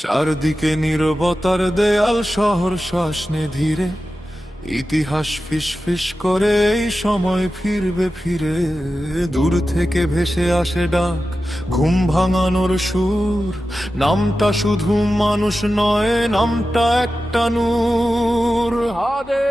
চারদিকে নীরবতার দেয়াল, শহর শ্বাসনে ধীরে, ইতিহাস ফিসফিস করে এই সময় ফিরবে ফিরে। দূর থেকে ভেসে আসে ডাক, ঘুম ভাঙানোর সুর, নামটা শুধু মানুষ নয়, নামটা একটা নূর। হাদে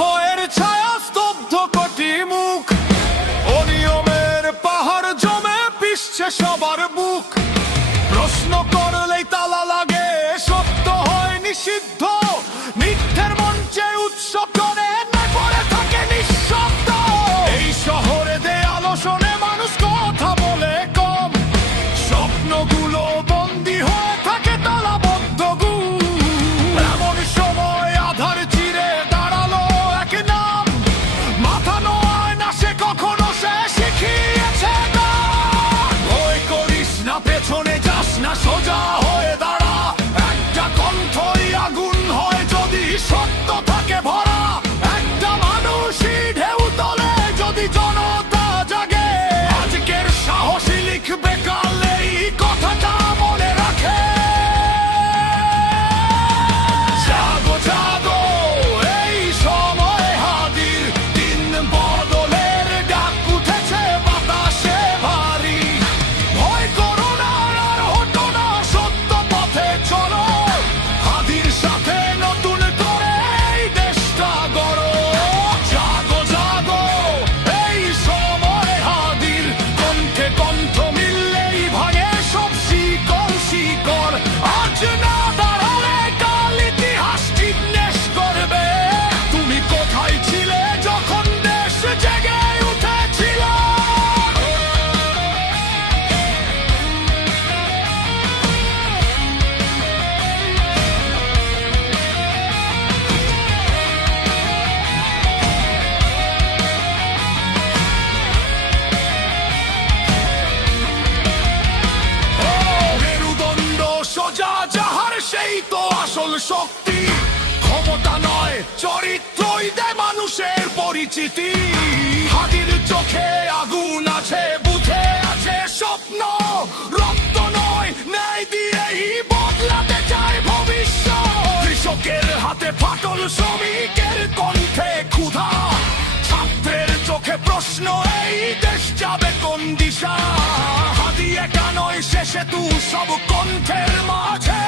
ভয়ের ছায়া, স্তব্ধ কোটি মুখ, অনিয়মের পাহাড় জমে পিষছে সবার বুক। প্রশ্ন করলেই তালা লাগে, সত্য হয় নিষিদ্ধ, মিথ্যের মঞ্চে উৎসব করে না করে থাকে নিঃশব্দ। এই শহরে দেয়াল শোনে মানুষ কথা বলে কম, স্বপ্নগুলো বন্দী হয়ে থাকে তালাবদ্ধ গুম। এমন সময় আধার চিরে দাঁড়ালো এক নাম, মাথা নোয়ায় না সে কখনো, সে শিখিয়েছে না। ভয় করিস না, পেছনে যাস না, সোজা হয়ে দাঁড়া। একটা কণ্ঠই আগুন হয় যদি সত্য থাকে ভরা, একটা মানুষই ঢেউ তোলে যদি জনতা জাগে। আজকের সাহসী লিখবে কাল এই কথাটা মনে রাখে। জাগো জাগো, এই সময় হাজির, দিন বদলের ডাক উঠেছে বাতাসে ভারী। ভয় করো না আর হটো না, সত্য পথে চলো, হাদির সাথে নতুন করে এই দেশটা গড়ো। জাগো জাগো, এই সময় হাজির, কণ্ঠে কণ্ঠ মিললেই ভাঙে সব শিকল শিকড়। আজ না দাঁড়ালে কাল ইতিহাস জিজ্ঞেস করবে, তুমি কোথায় ছিলে যখন দেশ জেগে উঠেছিল। মেরুদণ্ড সোজা যাহার, সেই তো আসল শক্তি। ক্ষমতা নয়, চরিত্রই দেয় মানুষের পরিচিতি। হাতির চোখে আগুন আছে, বুঝে আছে স্বপ্ন, রক্ত নয় ন্যায় দিয়েই বদলাতে চায় ভবিষ্যৎ। কৃষকের হাতে ফাটল, শ্রমিকের কণ্ঠে ক্ষুধা, ছাত্রের চোখে প্রশ্ন, এই দেশ যাবে কোন দিশা। হাতি একা নয়, শেষে তু সব কণ্ঠের মাঝে।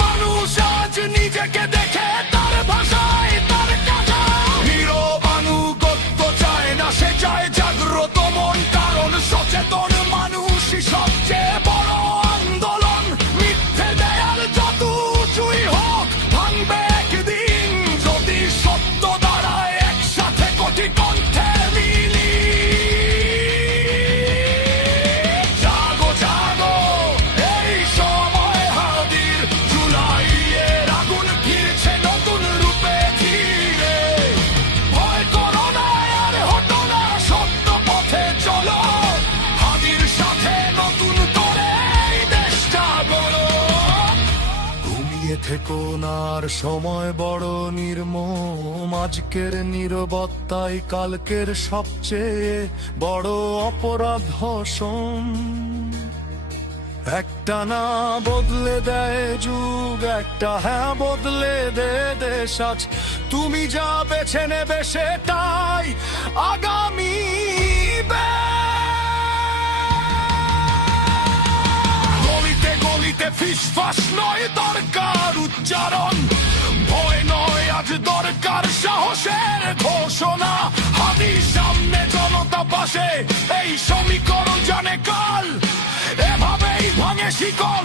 মানুষ আজ নিজেকে দেখে তার ভাষায়, তার কাজা। নীরব আনুগত্য চায় না, সে চায় জাগ্রত মন, কারণ সচেতন মানুষই সবচেয়ে বড় আন্দোলন। মিথ্যে দেয়াল যত উঁচুই হোক, ভাঙবে একদিন যদি সত্য দাঁড়ায় একসাথে কোটি কণ্ঠে মিলি। জাগো জাগো, এই সময় হাজির, জুলাইয়ের আগুন ফিরছে নতুন রূপে ধীরে। ভয় করো না আর হটো না, সত্য পথে চলো, হাজির সাথে নতুন করে এই দেশটা গড়ো। ঘুমিয়ে থেকো না আর, সময় বড় নির্মম, আজকের নীরবতাই কালকের সবচেয়ে বড় অপরাধ শোন। একটা না বদলে দেয় যুগ, একটা হ্যাঁ বদলে দে দেশ। আজ তুমি যা বেছে নেবে সেটাই আগামী। গলিতে গলিতে ফিসফাস নয় দরকার উচ্চারণ, ভয় নয় আজ দরকার সাহসের ঘোষণা। হাতির সামনে জনতা পাশে, এই সমীকরণ জানে কাল, এভাবেই ভাঙে শিকল।